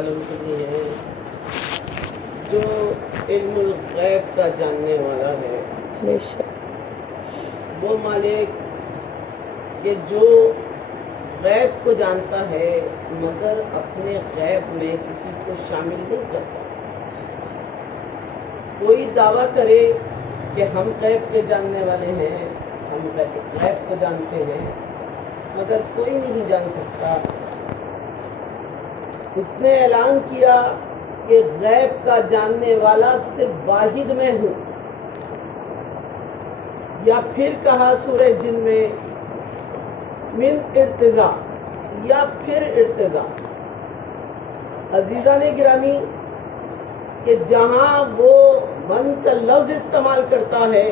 عالم کے لیے ہیں جو علم الغیب کا جاننے والا ہے، بے شک وہ مالک کہ جو غیب کو جانتا ہے مگر اپنے غیب میں کسی کو شامل نہیں کرتا۔ کوئی دعویٰ کرے کہ ہم غیب کے جاننے والے ہیں، ہم غیب کو جانتے ہیں، مگر کوئی نہیں جان سکتا۔ اس نے اعلان کیا کہ غیب کا جاننے والا صرف واحد میں ہوں، یا پھر کہا سورہ جن میں من ارتضا، یا پھر ارتضا۔ عزیزان گرامی کہ جہاں وہ من کا لفظ استعمال کرتا ہے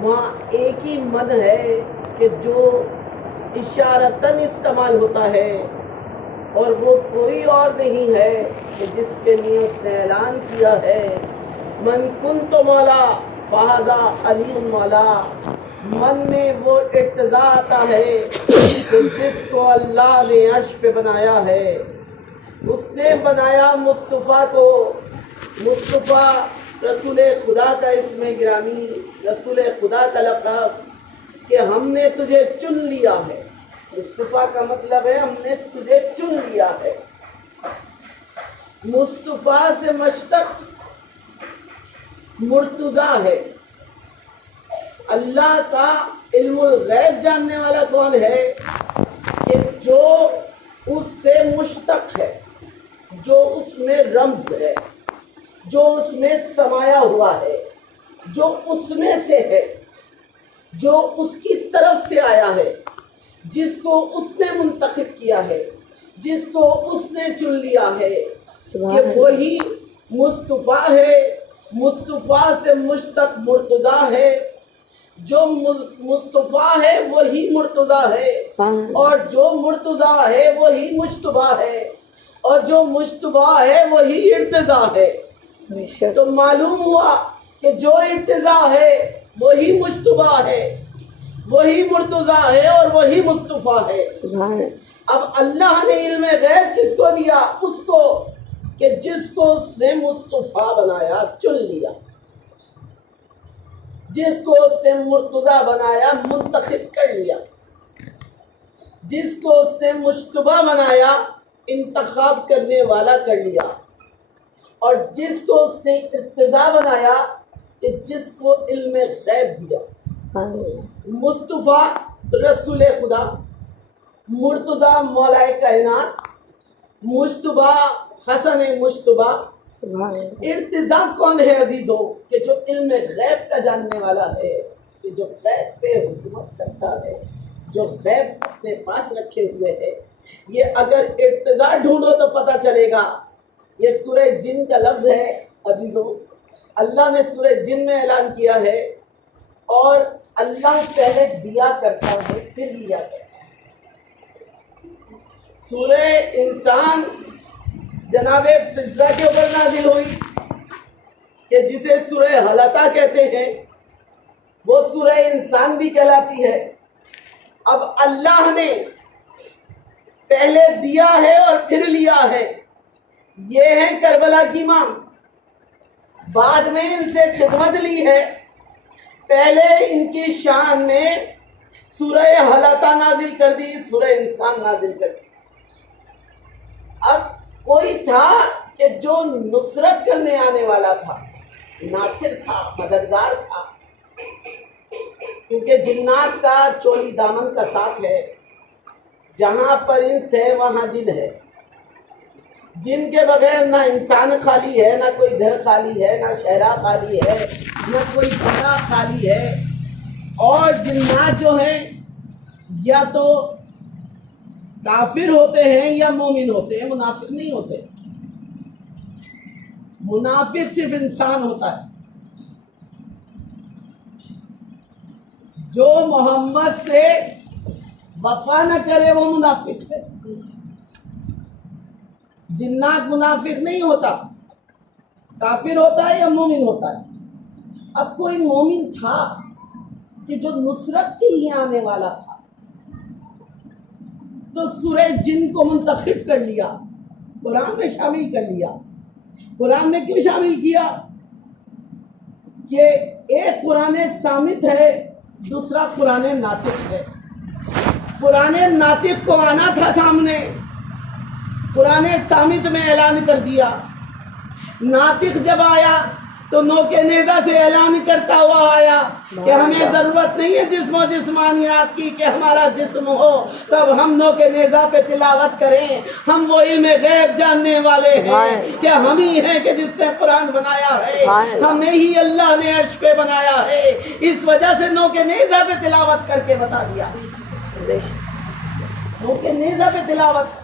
وہاں ایک ہی من ہے کہ جو اشارتاً استعمال ہوتا ہے، اور وہ کوئی اور نہیں ہے کہ جس کے لیے اس نے اعلان کیا ہے من کنت مولا فہذا علی مولا۔ من میں وہ ارتضا آتا ہے کہ جس کو اللہ نے عرش پہ بنایا ہے، اس نے بنایا مصطفیٰ کو۔ مصطفیٰ رسول خدا کا اسم گرامی، رسول خدا کا لقب کہ ہم نے تجھے چن لیا ہے۔ مصطفیٰ کا مطلب ہے ہم نے تجھے چن لیا ہے۔ مصطفیٰ سے مشتق مرتضیٰ ہے۔ اللہ کا علم الغیب جاننے والا کون ہے؟ کہ جو اس سے مشتق ہے، جو اس میں رمز ہے، جو اس میں سمایا ہوا ہے، جو اس میں سے ہے، جو اس کی طرف سے آیا ہے، جس کو اس نے منتخب کیا ہے، جس کو اس نے چن لیا ہے، کہ وہی مصطفیٰ ہے۔ مصطفیٰ سے مشتق مرتضیٰ ہے۔ جو مصطفیٰ ہے وہی مرتضیٰ ہے، اور جو مرتضیٰ ہے وہی مجتبیٰ ہے، اور جو مجتبیٰ ہے وہی ارتضیٰ ہے۔ تو معلوم ہوا کہ جو ارتضیٰ ہے وہی مجتبیٰ ہے، وہی مرتضیٰ ہے، اور وہی مصطفیٰ ہے۔ اب اللہ نے علم غیب کس کو دیا؟ اس کو کہ جس کو اس نے مصطفیٰ بنایا، چن لیا، جس کو اس نے مرتضیٰ بنایا، منتخب کر لیا، جس کو اس نے مجتبیٰ بنایا، انتخاب کرنے والا کر لیا، اور جس کو اس نے ارتضیٰ بنایا کہ جس کو علم غیب دیا۔ مصطفیٰ رسول خدا، مرتضیٰ مولا کائنات، مجتبیٰ حسن مجتبیٰ۔ ارتضیٰ کون ہے عزیزوں؟ کہ جو علم غیب کا جاننے والا ہے، کہ جو غیب پہ حکومت کرتا ہے، جو غیب اپنے پاس رکھے ہوئے ہے۔ یہ اگر ارتضیٰ ڈھونڈو تو پتہ چلے گا۔ یہ سورہ جن کا لفظ ہے عزیزوں، اللہ نے سورہ جن میں اعلان کیا ہے، اور اللہ پہلے دیا کرتا ہے پھر لیا کرتا ہے۔ سورہ انسان جناب فضہ کے اوپر نازل ہوئی، کہ جسے سورہ حلقہ کہتے ہیں، وہ سورہ انسان بھی کہلاتی ہے۔ اب اللہ نے پہلے دیا ہے اور پھر لیا ہے۔ یہ ہیں کربلا کی ماں، بعد میں ان سے خدمت لی ہے۔ پہلے ان کی شان میں سورہ حلقہ نازل کر دی، سورہ انسان نازل کر دی۔ اب کوئی تھا کہ جو نصرت کرنے آنے والا تھا، ناصر تھا، مددگار تھا، کیونکہ جنات کا چولی دامن کا ساتھ ہے۔ جہاں پر انس ہے وہاں جن ہے۔ جن کے بغیر نہ انسان خالی ہے، نہ کوئی گھر خالی ہے، نہ شہرہ خالی ہے، نہ کوئی جگہ خالی ہے۔ اور جنات جو ہیں یا تو کافر ہوتے ہیں یا مومن ہوتے ہیں، منافق نہیں ہوتے۔ منافق صرف انسان ہوتا ہے۔ جو محمد سے وفا نہ کرے وہ منافق ہے۔ جنات منافق نہیں ہوتا، کافر ہوتا ہے یا مومن ہوتا ہے۔ اب کوئی مومن تھا کہ جو نصرت کے لیے آنے والا تھا، تو سورہ جن کو منتخب کر لیا قرآن میں شامل کر لیا۔ قرآن میں کیوں شامل کیا؟ کہ ایک قرآن صامت ہے، دوسرا قرآن ناطق ہے۔ قرآن ناطق کو آنا تھا سامنے، قرآن صامت میں اعلان کر دیا۔ ناطق جب آیا تو نوکے نیزہ سے اعلان کرتا ہوا آیا کہ ہمیں ضرورت نہیں ہے جسم و جسمانیات کی کہ ہمارا جسم ہو تب ہم نوکے نیزہ پہ تلاوت کریں، ہم وہ علم غیب جاننے والے ہیں کہ ہم ہی ہیں کہ جس نے قرآن بنایا ہے، ہمیں ہی اللہ نے عرش پہ بنایا ہے، اس وجہ سے نوکے نیزہ پہ تلاوت کر کے بتا دیا۔ نوکے نیزہ پہ تلاوت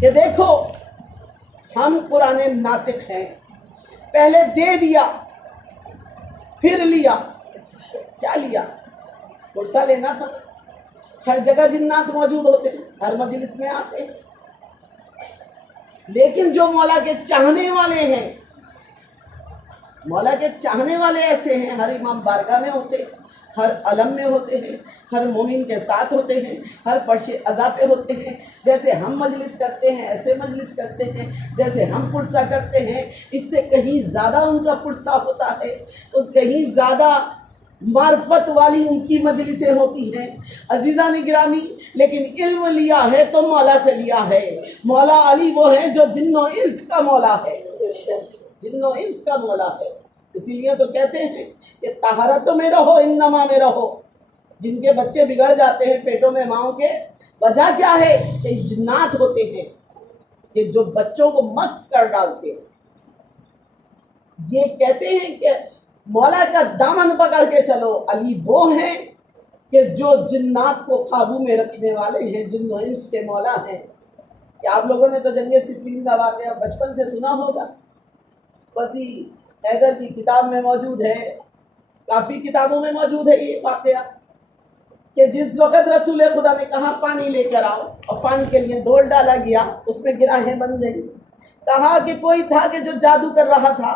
کہ دیکھو ہم قرآن ناطق ہیں، پہلے دے دیا پھر لیا۔ کیا لیا؟ پرسہ لینا تھا۔ ہر جگہ جنات موجود ہوتے ہیں، ہر مجلس میں آتے ہیں، لیکن جو مولا کے چاہنے والے ہیں، مولا کے چاہنے والے ایسے ہیں، ہر امام بارگاہ میں ہوتے ہیں، ہر علم میں ہوتے ہیں، ہر مومن کے ساتھ ہوتے ہیں، ہر فرش عزا پہ ہوتے ہیں، جیسے ہم مجلس کرتے ہیں ایسے مجلس کرتے ہیں، جیسے ہم پرسہ کرتے ہیں اس سے کہیں زیادہ ان کا پرسہ ہوتا ہے، اور کہیں زیادہ معرفت والی ان کی مجلسیں ہوتی ہیں۔ عزیزان گرامی، لیکن علم لیا ہے تو مولا سے لیا ہے۔ مولا علی وہ ہیں جو جن و انس کا مولا ہے، جن و انس کا مولا ہے۔ اسی لیے تو کہتے ہیں کہ طہارت میں رہو انما میں رہو۔ جن کے بچے بگڑ جاتے ہیں پیٹوں میں ماؤں کے، وجہ کیا ہے؟ کہ جنات ہوتے ہیں کہ جو بچوں کو مست کر ڈالتے ہیں۔ یہ کہتے ہیں کہ مولا کا دامن پکڑ کے چلو، علی وہ ہیں کہ جو جنات کو قابو میں رکھنے والے ہیں، جن و انس کے مولا ہیں۔ کہ آپ لوگوں نے تو جنگ صفین کا واقعہ بچپن سے سنا ہوگا، وسیع حیدر کی کتاب میں موجود ہے، کافی کتابوں میں موجود ہے یہ واقعہ، کہ جس وقت رسول خدا نے کہا پانی لے کر آؤ، اور پانی کے لیے ڈول ڈالا گیا، اس میں گراہیں بن گئی۔ کہا کہ کوئی تھا کہ جو جادو کر رہا تھا،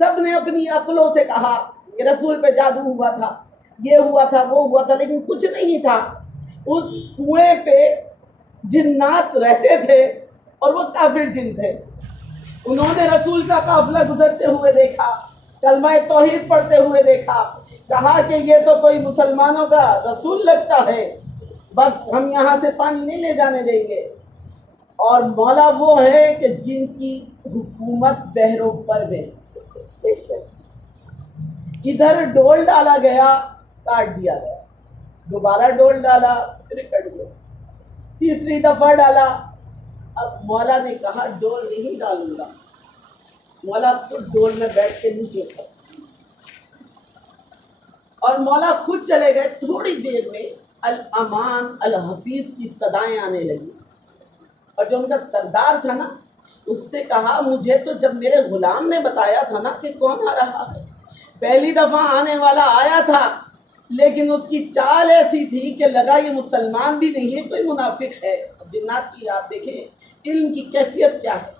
سب نے اپنی عقلوں سے کہا کہ رسول پہ جادو ہوا تھا، یہ ہوا تھا، وہ ہوا تھا، لیکن کچھ نہیں تھا۔ اس کنویں پہ جنات رہتے تھے اور وہ کافر جن تھے۔ انہوں نے رسول کا قافلہ گزرتے ہوئے دیکھا، کلمہ توحید پڑھتے ہوئے دیکھا، کہا کہ یہ تو کوئی مسلمانوں کا رسول لگتا ہے، بس ہم یہاں سے پانی نہیں لے جانے دیں گے۔ اور مولا وہ ہے کہ جن کی حکومت بحر و بر میں، کدھر ڈول ڈالا گیا کاٹ دیا گیا، دوبارہ ڈول ڈالا پھر کٹ گیا، تیسری دفعہ ڈالا۔ اب مولا نے کہا ڈول نہیں ڈالوں گا، مولا خود ڈول میں بیٹھ کے نیچے اتر، اور مولا خود چلے گئے۔ تھوڑی دیر میں الامان الحفیظ کی صدائیں آنے لگی، اور جو ان کا سردار تھا نا، اس نے کہا مجھے تو جب میرے غلام نے بتایا تھا نا کہ کون آ رہا ہے، پہلی دفعہ آنے والا آیا تھا، لیکن اس کی چال ایسی تھی کہ لگا یہ مسلمان بھی نہیں ہے، کوئی منافق ہے۔ جنات کی آپ دیکھیں علم کی کیفیت کیا ہے۔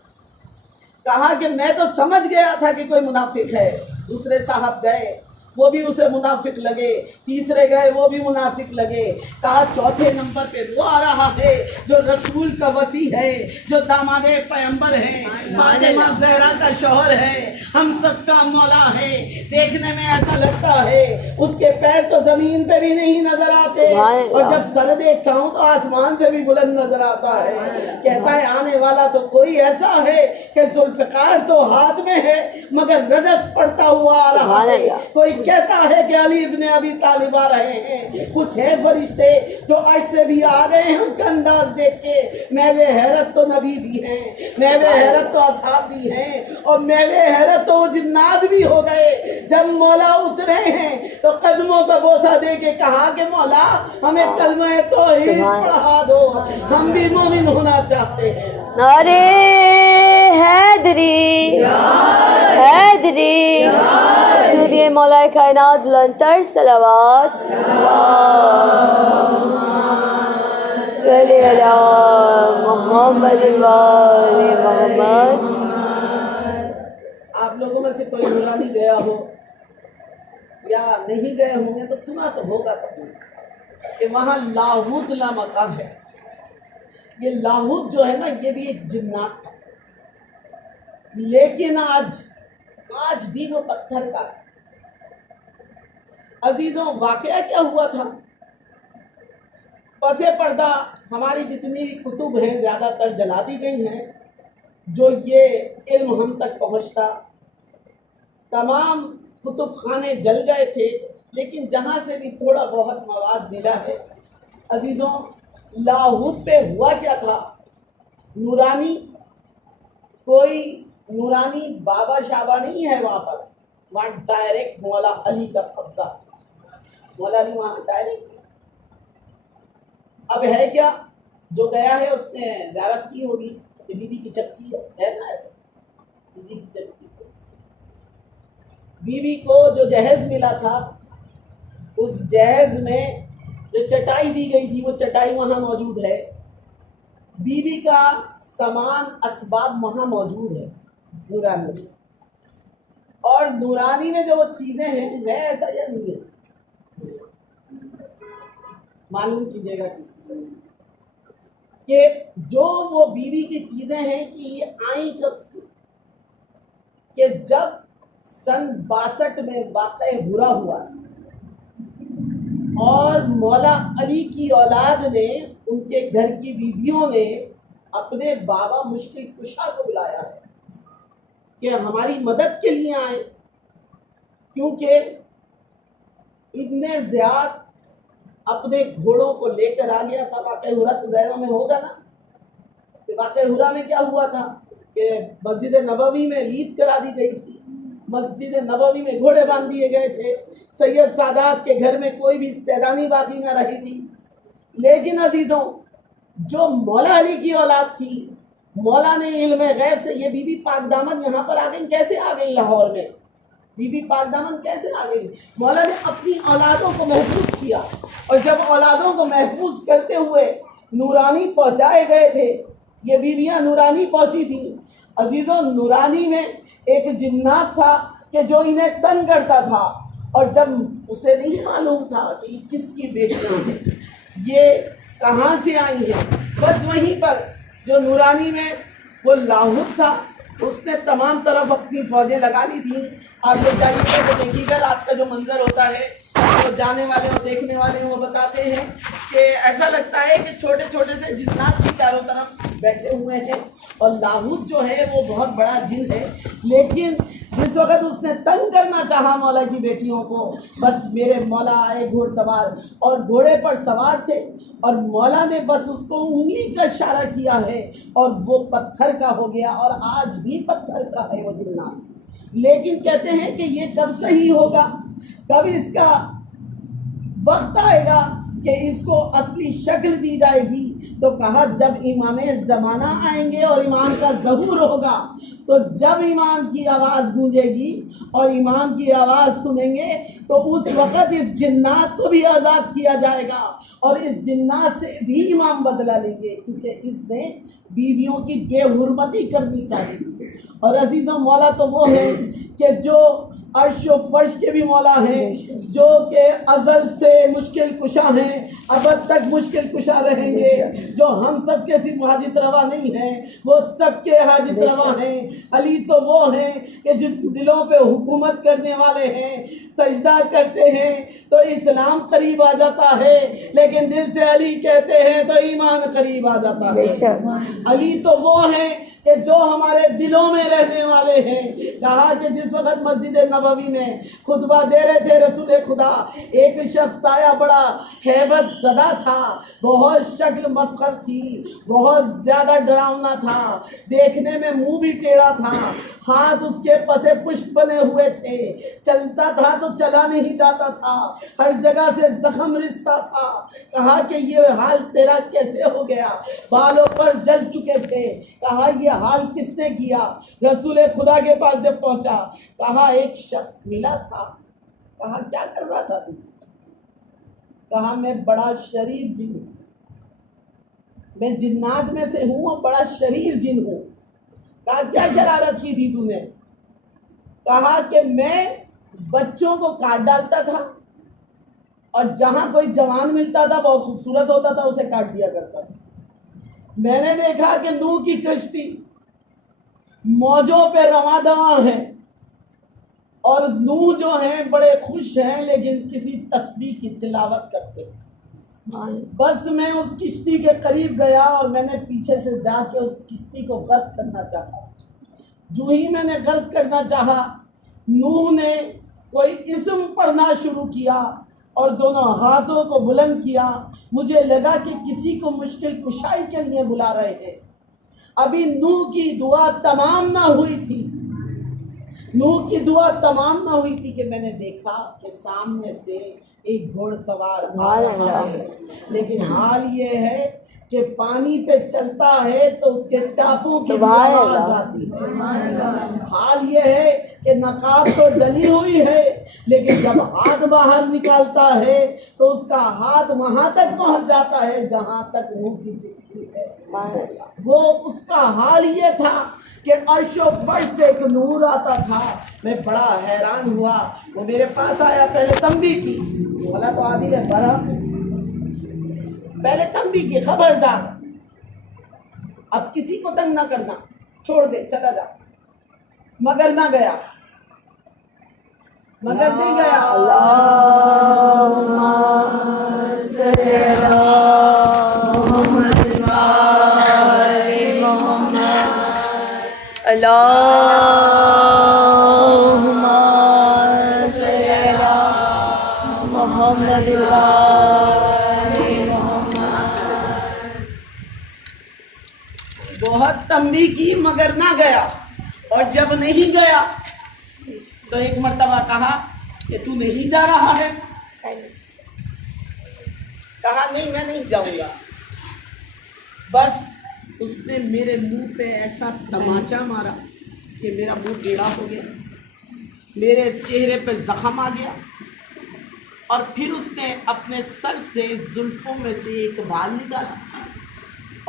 کہا کہ میں تو سمجھ گیا تھا کہ کوئی منافق ہے۔ دوسرے صاحب گئے، وہ بھی اسے منافق لگے، تیسرے گئے وہ بھی منافق لگے۔ کہا چوتھے نمبر پہ وہ آ رہا ہے جو رسول کا وصی ہے، جو داماد پیغمبر ہے، فاطمہ زہرا کا شوہر ہے، ہم سب کا مولا ہے۔ دیکھنے میں ایسا لگتا ہے اس کے پیر تو زمین پہ بھی نہیں نظر آتے، اور جب سر دیکھتا ہوں تو آسمان سے بھی بلند نظر آتا ہے۔ کہتا ہے آنے والا تو کوئی ایسا ہے کہ ذوالفقار تو ہاتھ میں ہے مگر رجس پڑتا ہوا آ رہا ہے۔ کوئی کہتا ہے کہ علی ابن ابی طالب آ رہے ہیں، کچھ ہے فرشتے جو عرش سے بھی آ گئے ہیں اس کا انداز دیکھ کے۔ میوے حیرت تو نبی بھی ہیں، میوے حیرت تو اصحاب بھی ہیں، اور میوے حیرت تو وہ جنات بھی ہو گئے۔ جب مولا اترے ہیں تو قدموں کا بوسہ دے کے کہا کہ مولا ہمیں کلمہ توحید پڑھا دو، ہم بھی مومن ہونا چاہتے ہیں۔ نعرے حیدری، حیدری، سودیے مولا کائنات بلندتر صلوات، صلی علی محمد وآل محمد۔ آپ لوگوں میں سے کوئی نورانی گیا ہو یا نہیں گئے ہوں گے تو سنا تو ہوگا سب نے کہ وہاں لاہوت لا مقام ہے۔ یہ لاہوت جو ہے نا یہ بھی ایک جنات ہے، لیکن آج بھی وہ پتھر کا ہے۔ عزیزوں واقعہ کیا ہوا تھا؟ پس پردہ ہماری جتنی بھی کتب ہیں زیادہ تر جلا دی گئی ہیں، جو یہ علم ہم تک پہنچتا، تمام کتب خانے جل گئے تھے، لیکن جہاں سے بھی تھوڑا بہت مواد ملا ہے۔ عزیزوں لاہوت پہ ہوا کیا تھا؟ نورانی، کوئی نورانی بابا شابا نہیں ہے وہاں ڈائریکٹ مولا علی کا قبضہ، مولا علی وہاں ڈائریکٹ۔ اب ہے کیا، جو گیا ہے اس نے زیارت کی ہوگی، بی بی کی چکی ہے نا، ایسے بی بی کی چکی، بی بی کو جو جہیز ملا تھا اس جہیز میں جو چٹائی دی گئی تھی وہ چٹائی وہاں موجود ہے، بی بی کا سامان اسباب وہاں موجود ہے نورانی میں، اور نورانی میں جو وہ چیزیں ہیں ہے ایسا یا نہیں ہے؟ معلوم کیجیے گا کسی سے کہ جو وہ بیوی کی چیزیں ہیں کہ یہ آئیں کب تھی؟ کہ جب سن 62 میں واقع برا ہوا اور مولا علی کی اولاد نے، ان کے گھر کی بیویوں نے اپنے بابا مشکل کشا کو بلایا ہے کہ ہماری مدد کے لیے آئے، کیونکہ ابن زیاد اپنے گھوڑوں کو لے کر آ گیا تھا۔ واقعہ ہرا تو ذہنوں میں ہوگا نا کہ واقعہ ہرا میں کیا ہوا تھا کہ مسجد نبوی میں لید کرا دی گئی تھی، مسجد نبوی میں گھوڑے باندھ دیے گئے تھے، سید سادات کے گھر میں کوئی بھی سیدانی باقی نہ رہی تھی۔ لیکن عزیزوں جو مولا علی کی اولاد تھی، مولا نے علم غیب سے یہ بی بی پاک دامن یہاں پر آ گئی، کیسے آ گئی لاہور میں؟ بی بی پاک دامن کیسے آ گئی؟ مولا نے اپنی اولادوں کو محفوظ کیا، اور جب اولادوں کو محفوظ کرتے ہوئے نورانی پہنچائے گئے تھے، یہ بیویاں نورانی پہنچی تھیں۔ عزیزوں نورانی میں ایک جنات تھا کہ جو انہیں تنگ کرتا تھا، اور جب اسے نہیں معلوم تھا کہ یہ کس کی بیٹیاں ہیں، یہ کہاں سے آئی ہیں، بس وہیں پر جو نورانی میں وہ لاہوت تھا، اس نے تمام طرف اپنی فوجیں لگا لی تھیں۔ آپ لوگ جائیے گا تو دیکھیے گا رات کا جو منظر ہوتا ہے، جو جانے والے اور دیکھنے والے وہ بتاتے ہیں کہ ایسا لگتا ہے کہ چھوٹے چھوٹے سے جنات بھی چاروں طرف بیٹھے ہوئے ہیں، اور لاہوت جو ہے وہ بہت بڑا جن ہے۔ لیکن جس وقت اس نے تنگ کرنا چاہا مولا کی بیٹیوں کو، بس میرے مولا آئے گھوڑ سوار، اور گھوڑے پر سوار تھے، اور مولا نے بس اس کو انگلی کا اشارہ کیا ہے اور وہ پتھر کا ہو گیا، اور آج بھی پتھر کا ہے وہ جنات۔ لیکن کہتے ہیں کہ یہ کب صحیح ہوگا، کب اس کا وقت آئے گا کہ اس کو اصلی شکل دی جائے گی؟ تو کہا جب امام زمانہ آئیں گے اور امام کا ظہور ہوگا، تو جب امام کی آواز گونجے گی اور امام کی آواز سنیں گے تو اس وقت اس جنات کو بھی آزاد کیا جائے گا، اور اس جنات سے بھی امام بدلہ لیں گے، کیونکہ اس نے بیویوں کی بے حرمتی کرنی چاہیے۔ اور عزیزوں مولا تو وہ ہے کہ جو عرش و فرش کے بھی مولا ہیں، جو کہ ازل سے مشکل کشا ہیں، ابد تک مشکل کشا رہیں گے، جو ہم سب کے صرف حاجت روا نہیں ہیں، وہ سب کے حاجت روا ہیں۔ علی تو وہ ہیں کہ جو دلوں پہ حکومت کرنے والے ہیں، سجدہ کرتے ہیں تو اسلام قریب آ جاتا ہے، لیکن دل سے علی کہتے ہیں تو ایمان قریب آ جاتا ہے۔ علی تو وہ ہیں کہ جو ہمارے دلوں میں رہنے والے ہیں۔ کہا کہ جس وقت مسجد نبوی میں خطبہ دے رہے تھے رسول خدا، ایک شخص آیا بڑا ہیبت زدہ تھا، بہت شکل مسخر تھی، بہت زیادہ ڈراؤنا تھا، دیکھنے میں منہ بھی ٹیڑھا تھا، ہاتھ اس کے پسے پشت بنے ہوئے تھے، چلتا تھا تو چلا نہیں جاتا تھا، ہر جگہ سے زخم رستا تھا۔ کہا کہ یہ حال تیرا کیسے ہو گیا؟ بالوں پر جل چکے تھے۔ کہا یہ حال کس نے کیا؟ رسول خدا کے پاس جب پہنچا، کہا ایک شخص ملا تھا۔ کہا کیا کر رہا تھا تو؟ کہا میں بڑا شریر جن ہوں، میں جنات میں سے ہوں اور بڑا شریر جن ہوں۔ کہا کیا شرارت کی تھی تو نے؟ کہا کہ میں بچوں کو کاٹ ڈالتا تھا، اور جہاں کوئی جوان ملتا تھا بہت خوبصورت ہوتا تھا اسے کاٹ دیا کرتا تھا۔ میں نے دیکھا کہ نوح کی کشتی موجوں پہ رواں دواں ہے اور نوح جو ہیں بڑے خوش ہیں لیکن کسی تسبیح کی تلاوت کرتے ہیں۔ بس میں اس کشتی کے قریب گیا اور میں نے پیچھے سے جا کے اس کشتی کو غرق کرنا چاہا۔ جو ہی میں نے غرق کرنا چاہا، نوح نے کوئی اسم پڑھنا شروع کیا اور دونوں ہاتھوں کو بلند کیا۔ مجھے لگا کہ کسی کو مشکل کشائی کے لیے بلا رہے ہیں۔ ابھی نوح کی دعا تمام نہ ہوئی تھی، نوح کی دعا تمام نہ ہوئی تھی کہ میں نے دیکھا کہ سامنے سے ایک گھوڑ سوار آ رہا ہے، لیکن حال یہ ہے کہ پانی پہ چلتا ہے تو اس کے ٹاپوں کی بھی آواز آتی ہے۔ حال یہ ہے کہ نقاب تو ڈلی ہوئی ہے لیکن جب ہاتھ باہر نکالتا ہے تو اس کا ہاتھ وہاں تک پہنچ جاتا ہے جہاں تک نوح کی کشتی ہے۔ وہ اس کا حال یہ تھا کہ عرش و فرش سے ایک نور آتا تھا۔ میں بڑا حیران ہوا۔ وہ میرے پاس آیا، پہلے تنبیہ کی، بولا تو عادل ہے برا، پہلے تنبیہ کی، خبردار اب کسی کو تنگ نہ کرنا، چھوڑ دے، چلا جا، مگر نہ گیا، مگر نہیں گیا۔ اللہم صلی علی محمد بہت تنبیہ کی مگر نہ گیا، اور جب نہیں گیا تو ایک مرتبہ کہا کہ تو نہیں جا رہا ہے؟ کہا نہیں میں نہیں جاؤں گا۔ بس اس نے میرے منہ پہ ایسا تماچا مارا کہ میرا منہ ٹیڑھا ہو گیا، میرے چہرے پہ زخم آ گیا، اور پھر اس نے اپنے سر سے زلفوں میں سے ایک بال نکالا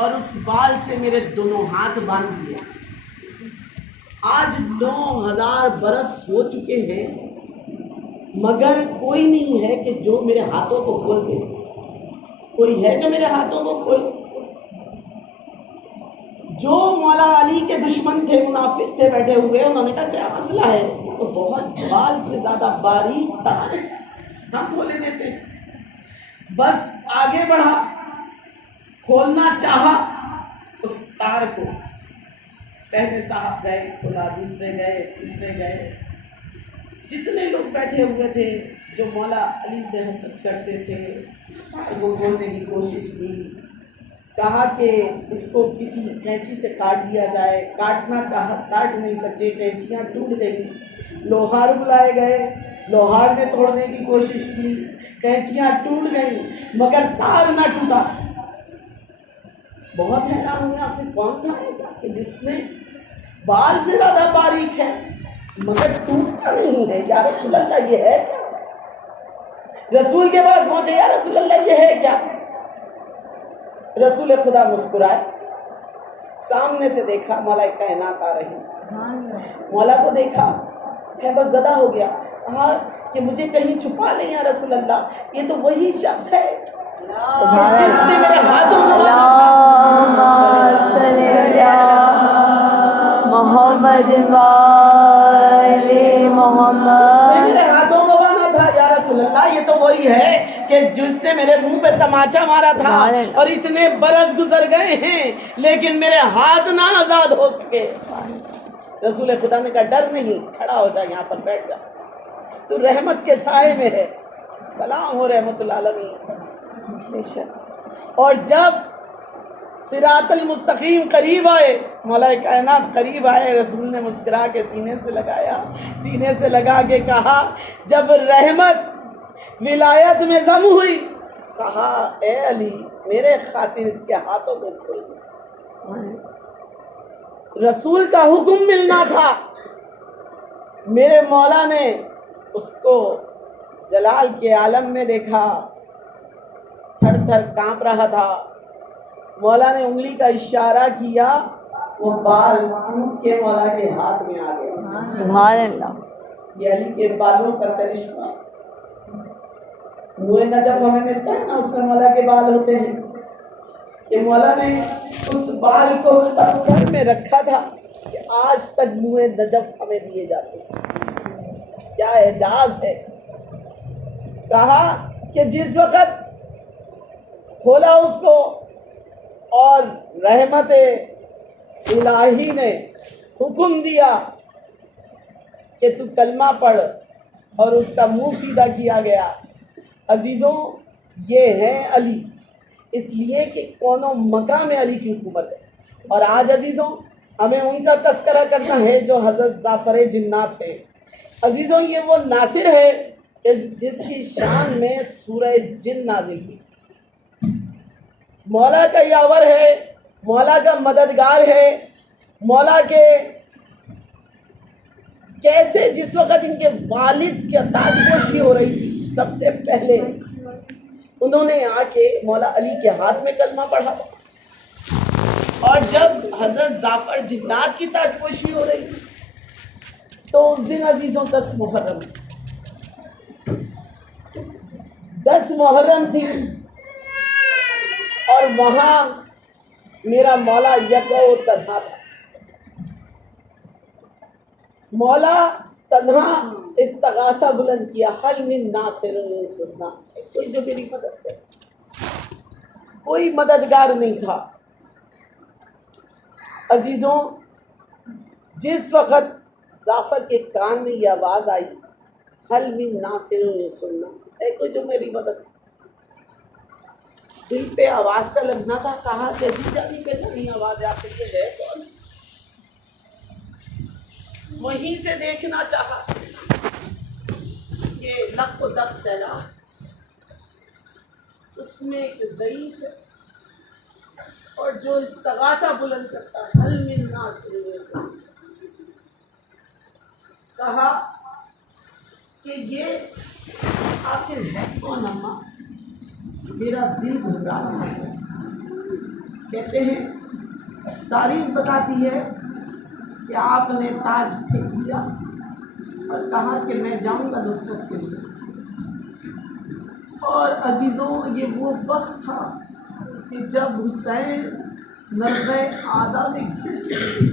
اور اس بال سے میرے دونوں ہاتھ باندھ دیے۔ آج 9000 برس ہو چکے ہیں مگر کوئی نہیں ہے کہ جو میرے ہاتھوں کو کھول دے۔ کوئی ہے جو میرے ہاتھوں کو کھول دے؟ جو مولا علی کے دشمن تھے، منافق تھے بیٹھے ہوئے، انہوں نے کہا کیا مسئلہ ہے؟ تو بہت بال سے زیادہ باریک تار ہے، ہم کھولے دیتے۔ بس آگے بڑھا، کھولنا چاہا اس تار کو، پہلے صاحب گئے، کھولا، دوسرے گئے، تیسرے گئے، جتنے لوگ بیٹھے ہوئے تھے جو مولا علی سے حسد کرتے تھے اس تار کو کھولنے کی کوشش کی۔ کہا کہ اس کو کسی قینچی سے کاٹ دیا جائے، کاٹنا چاہا، کاٹ نہیں سکے، قینچیاں ٹوٹ گئیں، لوہار بلائے گئے، لوہار نے توڑنے کی کوشش کی، قینچیاں ٹوٹ گئیں مگر تار نہ ٹوٹا۔ بہت حیران ہوئے، آخر کون تھا ایسا کہ جس نے بال سے زیادہ باریک ہے مگر ٹوٹتا نہیں ہے؟ یا رسول اللہ یہ ہے کیا؟ رسول کے پاس پہنچے، یا رسول اللہ یہ ہے کیا؟ رسول خدا مسکرائے، سامنے سے دیکھا مولا کائنات آ رہی، مولا کو دیکھا، بس زدہ ہو گیا، کہا کہ مجھے کہیں چھپا لیں یا رسول اللہ، یہ تو وہی شخص ہے جس نے میرے ہاتھوں میں محمد محمد میرے ہاتھوں کو بانا تھا۔ یا رسول اللہ یہ تو وہی ہے کہ جس نے میرے منہ پہ تماچا مارا تھا، اور اتنے برس گزر گئے ہیں لیکن میرے ہاتھ نہ آزاد ہو سکے۔ رسول خدا نے کہا ڈر نہیں، کھڑا ہو جا، یہاں پر بیٹھ جا، تو رحمت کے سائے میں ہے، سلام ہو رحمت العالمین۔ اور جب صراط المستقیم قریب آئے، مولا کائنات قریب آئے، رسول نے مسکرا کے سینے سے لگایا، سینے سے لگا کے کہا، جب رحمت ولایت میں ضم ہوئی، کہا اے علی میرے خاطر اس کے ہاتھوں کو کھول دے۔ رسول کا حکم ملنا تھا، میرے مولا نے اس کو جلال کے عالم میں دیکھا، تھر تھر کانپ رہا تھا۔ مولا نے انگلی کا اشارہ کیا، وہ بال ٹوٹ کے مولا کے ہاتھ میں آ گئے۔ سبحان اللہ۔ یہ علی کے بالوں کا کرشمہ۔ نور نجف ہمیں ملتا ہے نا، اس میں مولا کے بال ہوتے ہیں، کہ مولا نے اس بال کو پتھر میں رکھا تھا کہ آج تک منہ نجف ہمیں دیے جاتے ہیں۔ کیا اعجاز ہے! کہا کہ جس وقت کھولا اس کو اور رحمت الہی نے حکم دیا کہ تو کلمہ پڑھ اور اس کا منہ سیدھا کیا گیا۔ عزیزوں، یہ ہیں علی، اس لیے کہ کون و مقام علی کی حکومت ہے۔ اور آج عزیزوں ہمیں ان کا تذکرہ کرنا ہے جو حضرت جعفر جنات ہے۔ عزیزوں، یہ وہ ناصر ہے جس کی شان میں سورہ جن نازل ہوئی۔ مولا کا یاور ہے، مولا کا مددگار ہے، مولا کے کیسے جس وقت ان کے والد کی تاج پوشی ہو رہی تھی، سب سے پہلے انہوں نے آ کے مولا علی کے ہاتھ میں کلمہ پڑھا، اور جب حضرت جعفر جنات کی تاج پوشی ہو رہی تھی تو اس دن عزیزوں 10 محرم تھی، اور وہاں میرا مولا یکا و تنہا تھا۔ مولا تنہا استغاثہ بلند کیا، حل من ناصر سننا، کوئی جو میری مدد کرے، کوئی مددگار نہیں تھا۔ عزیزوں، جس وقت جعفر کے کان میں یہ آواز آئی، حل من ناصر سننا، اے کوئی جو میری مدد، دل پہ آواز کا لگنا تھا۔ کہا کیسی جانی پہچانی آواز آپ کے ہے کون؟ وہیں سے دیکھنا چاہا کہ نق و دق سیلاب، اس میں ایک ضعیف ہے اور جو استغاثہ بلند کرتا ہے، حل من ناصر سننا۔ کہا کہ یہ آخر ہے کون اماں؟ میرا دل گھبرا رہا ہے۔ کہتے ہیں تاریخ بتاتی ہے کہ آپ نے تاج پھینک دیا اور کہا کہ میں جاؤں گا نصرت کے لیے۔ اور عزیزوں، یہ وہ وقت تھا کہ جب حسین نرغہ آدھا میں گر چکے،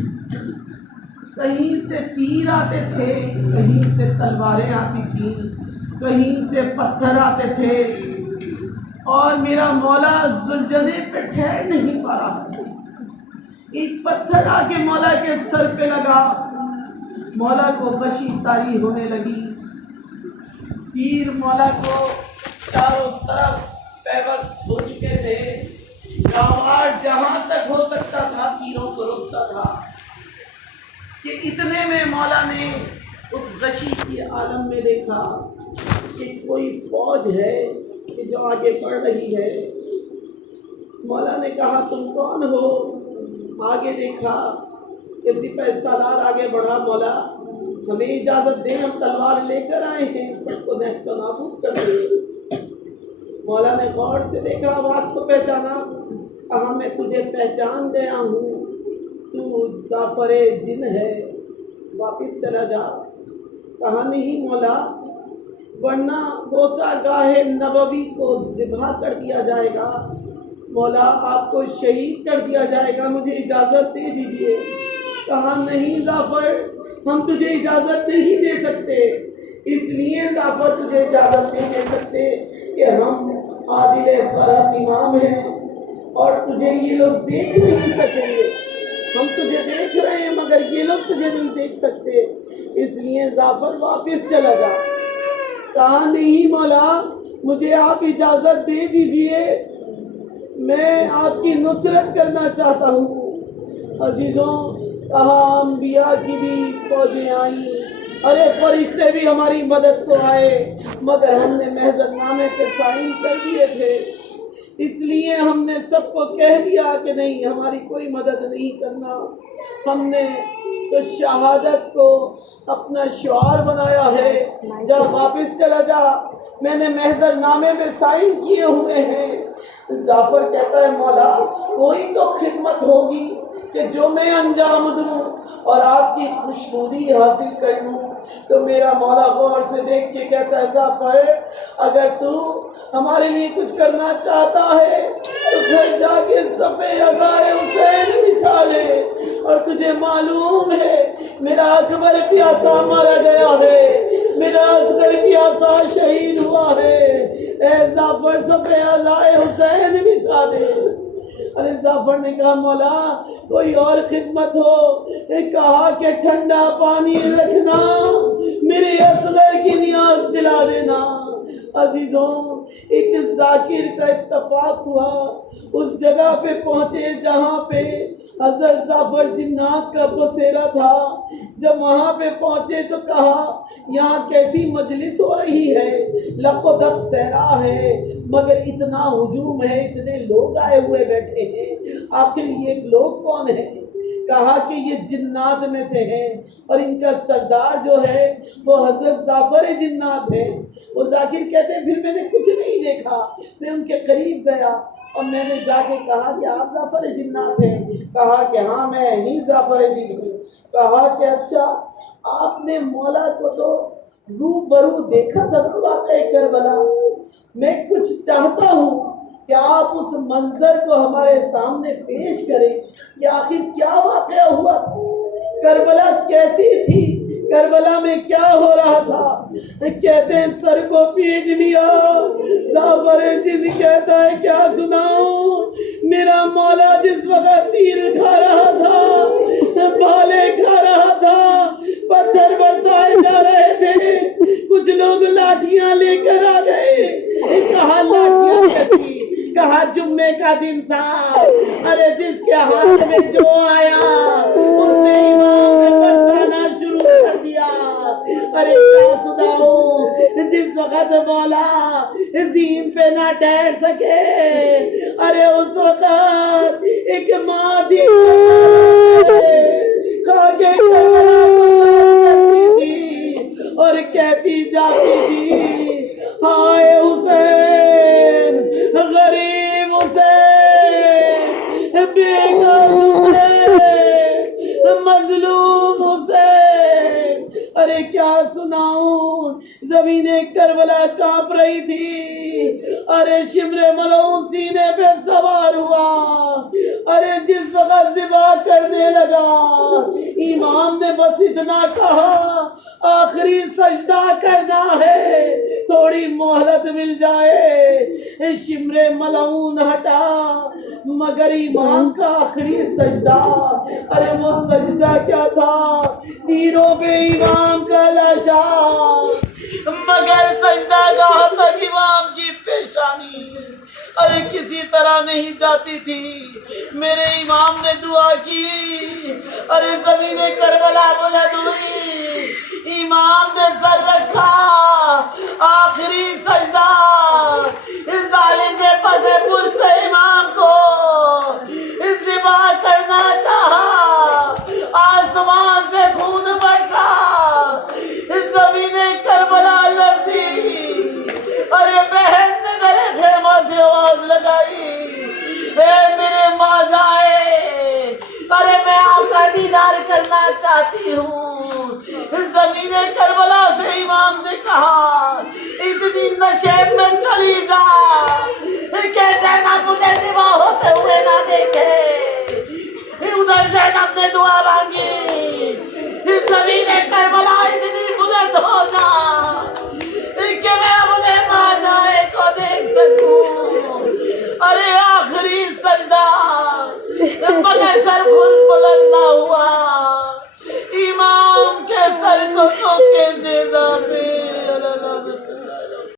کہیں سے تیر آتے تھے، کہیں سے تلواریں آتی تھیں، کہیں سے پتھر آتے تھے، اور میرا مولا زلجنے پہ ٹھہر نہیں پا رہا تھا۔ ایک پتھر آ کے مولا کے سر پہ لگا، مولا کو غشی طاری ہونے لگی، تیر مولا کو چاروں طرف پیوست کھینچتے تھے، گاوار جہاں تک ہو سکتا تھا تیروں کو روکتا تھا، کہ اتنے میں مولا نے اس غشی کے عالم میں دیکھا کہ کوئی فوج ہے کہ جو آگے بڑھ رہی ہے۔ مولا نے کہا تم کون ہو؟ آگے دیکھا کہ سپہ سالار آگے بڑھا، مولا ہمیں اجازت دیں، ہم تلوار لے کر آئے ہیں، سب کو نیست و نابود کر دیں۔ مولا نے غور سے دیکھا، آواز کو پہچانا، کہا میں تجھے پہچان گیا ہوں، تو جعفر جن ہے، واپس چلا جا۔ کہا نہیں مولا، ورنہ بوسہ گاہ نبوی کو ذبح کر دیا جائے گا، مولا آپ کو شہید کر دیا جائے گا، مجھے اجازت دے دیجئے۔ کہا نہیں جعفر، ہم تجھے اجازت نہیں دے سکتے، اس لیے جعفر تجھے اجازت نہیں دے سکتے کہ ہم عادل برحق امام ہیں اور تجھے یہ لوگ دیکھ نہیں سکیں گے، ہم تجھے دیکھ رہے ہیں مگر یہ لوگ تجھے نہیں دیکھ سکتے، اس لیے جعفر واپس چلا جا۔ کہا نہیں مولا، مجھے آپ اجازت دے دیجئے، میں آپ کی نصرت کرنا چاہتا ہوں۔ عزیزوں، کہا انبیاء کی بھی فوجیں آئیں، ارے فرشتے بھی ہماری مدد کو آئے، مگر ہم نے محضر نامے پہ سائن کر دیے تھے، اس لیے ہم نے سب کو کہہ دیا کہ نہیں، ہماری کوئی مدد نہیں کرنا۔ ہم نے تو شہادت کو اپنا شعار بنایا ہے، جا واپس چلا جا، میں نے محضر نامے میں سائن کیے ہوئے ہیں۔ جعفر کہتا ہے مولا، کوئی تو خدمت ہوگی کہ جو میں انجام دوں اور آپ کی خوشنودی حاصل کر لوں۔ تو میرا مولا غور سے دیکھ کے کہتا ہے جعفر، اگر تو ہمارے لیے کچھ کرنا چاہتا ہے تو گھر جا کے صفحے عزائے حسین بچھا لے. اور تجھے معلوم ہے میرا اکبر پیاسا مارا گیا ہے, میرا اصغر پیاسا شہید ہوا ہے, اے جعفر صفحے عزائے حسین بچھا دے. ارے جعفر نے کہا مولا کوئی اور خدمت ہو. کہا کہ ٹھنڈا پانی رکھنا, میرے اصغر کی نیاز دلا دینا. عزیزوں ایک ذاکر کا اتفاق ہوا, اس جگہ پہ پہنچے جہاں پہ حضرت جعفر جنات کا بسیرا تھا. جب وہاں پہ پہنچے تو کہا یہاں کیسی مجلس ہو رہی ہے, لقدق صحرا ہے مگر اتنا ہجوم ہے, اتنے لوگ آئے ہوئے بیٹھے ہیں, آخر یہ لوگ کون ہیں؟ کہا کہ یہ جنات میں سے ہیں اور ان کا سردار جو ہے وہ حضرت جعفر جنات ہے. وہ ذاکر کہتے ہیں پھر میں نے کچھ نہیں دیکھا, میں ان کے قریب گیا اور میں نے جا کے کہا کہ آپ جعفر جنات ہیں؟ کہا کہ ہاں میں ہی جعفر جن ہوں. کہا کہ اچھا آپ نے مولا کو تو روبرو دیکھا تھا نا واقعہ کربلا, میں کچھ چاہتا ہوں کہ آپ اس منظر کو ہمارے سامنے پیش کریں کہ آخر کیا واقعہ ہوا تھا, کربلا کیسی تھی, کربلا میں کیا ہو رہا تھا. کہتے ہیں سر کو پیٹ لیا. جعفر جن کہتا ہے کیا سناؤں, میرا مولا جس وقت تیر کھا رہا تھا, بھالے کھا رہا تھا, پتھر برسائے جا رہے تھے, کچھ لوگ لاٹھیاں لے کر آ گئے. کہا لاٹھیاں کیسی؟ کہا جمعے کا دن تھا, ارے جس کے ہاتھ میں جو آیا اس نے امام پہ برسانا شروع کر دیا. ارے کیا سناؤں, جس وقت مولا زین پہ نہ ٹھہر سکے, ارے اس وقت ایک ماں تھی کھا کے کربلا کو کرتی تھی اور کہتی جاتی تھی ہائے حسین, غریب حسین, بیٹا حسین, مظلوم حسین. ارے کیا سناؤں, زمین کربلا کانپ رہی تھی. ارے شمر ملعون سینے پہ سوار ہوا. ارے جس وقت ذبح کرنے لگا امام نے بس اتنا کہا آخری سجدہ کرنا ہے, تھوڑی مہلت مل جائے. شمر ملعون ہٹا مگر امام کا آخری سجدہ, ارے وہ سجدہ کیا تھا, تیروں پہ امام کا لاشا, مگر سجدہ گاہ تک امام کی پیشانی ارے کسی طرح نہیں جاتی تھی. میرے امام نے دعا کی, ارے زمین کربلا بلند ہوئی, امام نے سر رکھا, آخری سجدہ, ظالم نے پس پرس امام کو ذبح کرنا چاہا, آسمان سے خون برسا, زمین کربلا لرزی. ارے بہن نے در خیمہ سے آواز لگائی, اے میرے ماں جائے, ارے میں آپ کا دیدار کرنا چاہتی ہوں. زمین کربلا سے امام نے کہا اتنی نشیب میں چلی جا, کیسے نہ مجھے ذبح ہوتے ہوئے نہ دیکھے. ادھر زینب نے دعا مانگی, زمین کربلا اتنی بلند ہو جا کہ میں اپنے ماں جائے کو دیکھ سکوں. ارے آخری سجدہ, مگر سر خود بلند نہ ہوا, امام کے سر کو کے نیزہ پہ